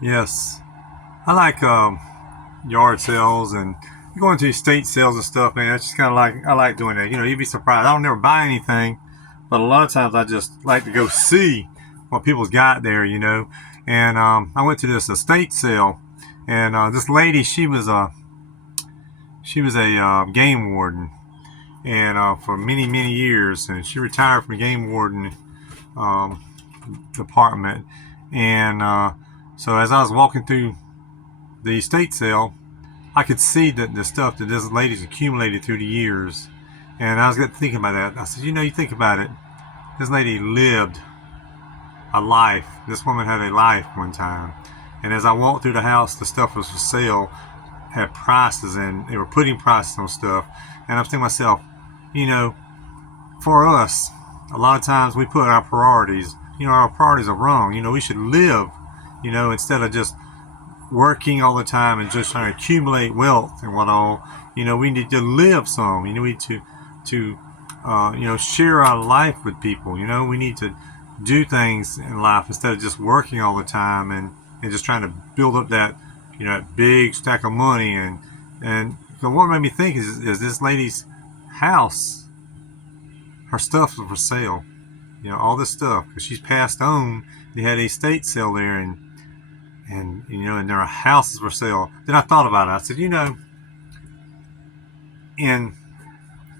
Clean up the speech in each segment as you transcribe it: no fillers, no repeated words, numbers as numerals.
Yes, I like yard sales and going to estate sales and stuff, man. It's just kind of like I like doing that. You'd be surprised. I don't never buy anything, but a lot of times I just like to go see what people's got there. And I went to this estate sale, and this lady, she was a game warden, and for many many years, and she retired from the game warden um, department, and so as I was walking through the estate sale, I could see that the stuff that this lady's accumulated through the years. And I was thinking about that. I said, you think about it. This lady lived a life. This woman had a life one time. And as I walked through the house, the stuff was for sale, had prices, and they were putting prices on stuff. And I'm thinking to myself, you know, for us, a lot of times we put our priorities, our priorities are wrong. We should live, instead of just working all the time and just trying to accumulate wealth and what all. We need to live some. We need to share our life with people. We need to do things in life instead of just working all the time and just trying to build up that big stack of money. And so what made me think is this lady's house, her stuff was for sale. All this stuff, because she's passed on. They had a estate sale there, and there are houses for sale. Then I thought about it. I said, in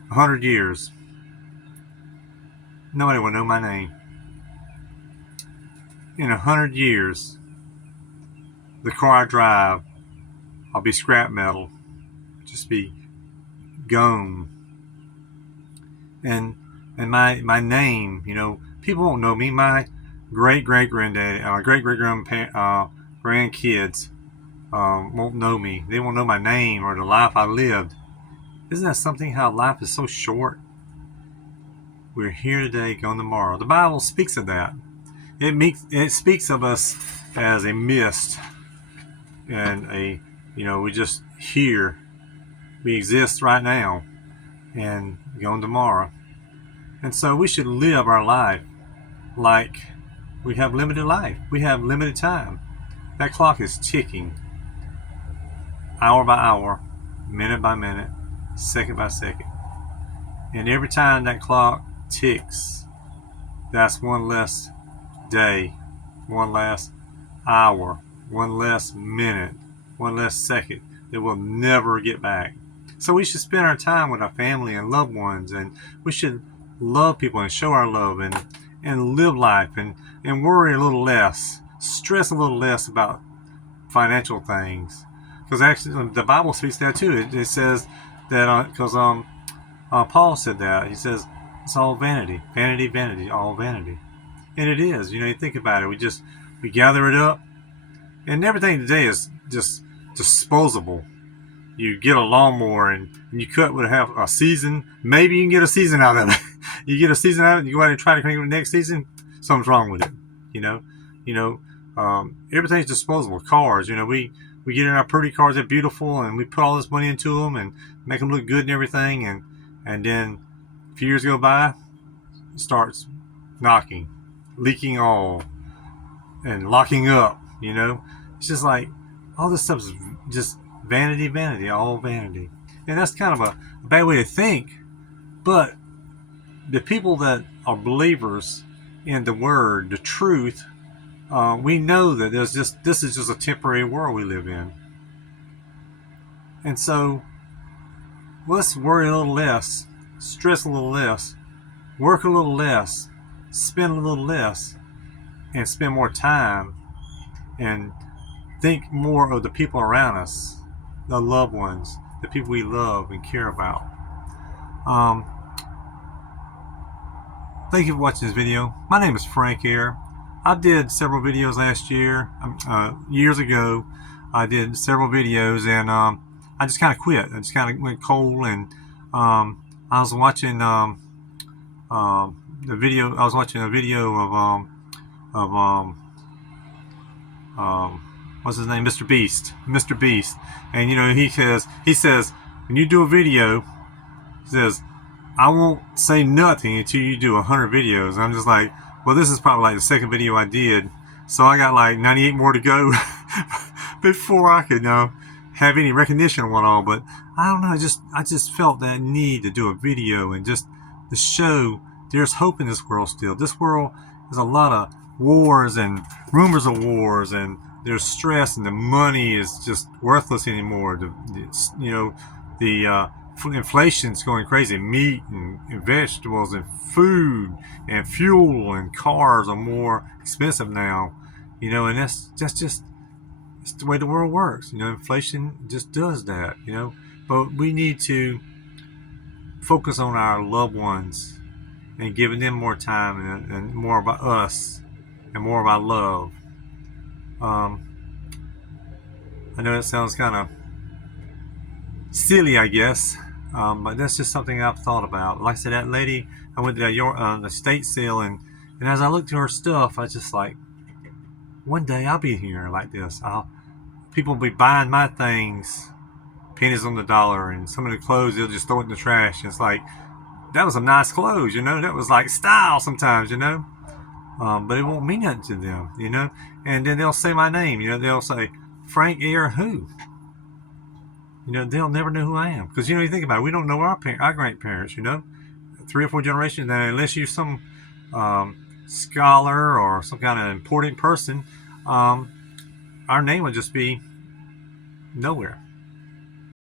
100 years, nobody will know my name. In 100 years, the car I drive, I'll be scrap metal, just be gone. And my name, people won't know me. My great great granddaddy, great great grandkids won't know me. They won't know my name or the life I lived. Isn't that something? How life is so short. We're here today, gone tomorrow. The Bible speaks of that. It speaks of us as a mist, and we just here. We exist right now, and gone tomorrow. And so we should live our life like we have limited life. We have limited time. That clock is ticking, hour by hour, minute by minute, second by second. And every time that clock ticks, that's one less day, one less hour, one less minute, one less second that we'll never get back. So we should spend our time with our family and loved ones, and we should love people and show our love and live life and worry a little less, stress a little less about financial things. Because actually, the Bible speaks that too. It says that because Paul said that. He says it's all vanity, vanity, vanity, all vanity, and it is. You think about it. We gather it up, and everything today is just disposable. You get a lawnmower and you cut with a season. Maybe you can get a season out of it. You get a season out of it, you go out and try to crank it the next season. Something's wrong with it. Everything's disposable. Cars. We get in our pretty cars. They're beautiful, and we put all this money into them and make them look good and everything. And then a few years go by, it starts knocking, leaking oil, and locking up. It's just like all this stuff is just vanity, vanity, all vanity. And that's kind of a bad way to think. But the people that are believers in the word, the truth, we know that this is just a temporary world we live in. And so let's worry a little less, stress a little less, work a little less, spend a little less, and spend more time and think more of the people around us, the loved ones, the people we love and care about. Thank you for watching this video. My name is Frank here. I did several videos last year. Years ago, I did several videos, and I just kind of quit. I just kind of went cold, and I was watching the video. I was watching a video of what's his name, Mr. Beast. Mr. Beast, and he says when you do a video, he says, I won't say nothing until you do 100 videos. And I'm just like, well, this is probably like the second video I did, so I got like 98 more to go. before I could have any recognition of what all. But I don't know. I just felt that need to do a video and just to show there's hope in this world still. This world is a lot of wars and rumors of wars, and there's stress, and the money is just worthless anymore. The inflation's going crazy. Meat and vegetables and food and fuel and cars are more expensive now. And that's just it's the way the world works. Inflation just does that. But we need to focus on our loved ones and giving them more time and more about us and more about love. I know that sounds kind of silly, I guess, but that's just something I've thought about. Like I said, that lady, I went to the estate sale, and as I looked through her stuff, I was just like, one day I'll be here like this. People will be buying my things, pennies on the dollar, and some of the clothes they'll just throw it in the trash. And it's like, that was some nice clothes, that was like style sometimes, but it won't mean nothing to them, and then they'll say my name, they'll say, Frank Air who? They'll never know who I am. Because, you think about it, we don't know our grandparents, 3 or 4 generations, and unless you're some scholar or some kind of important person, our name would just be nowhere.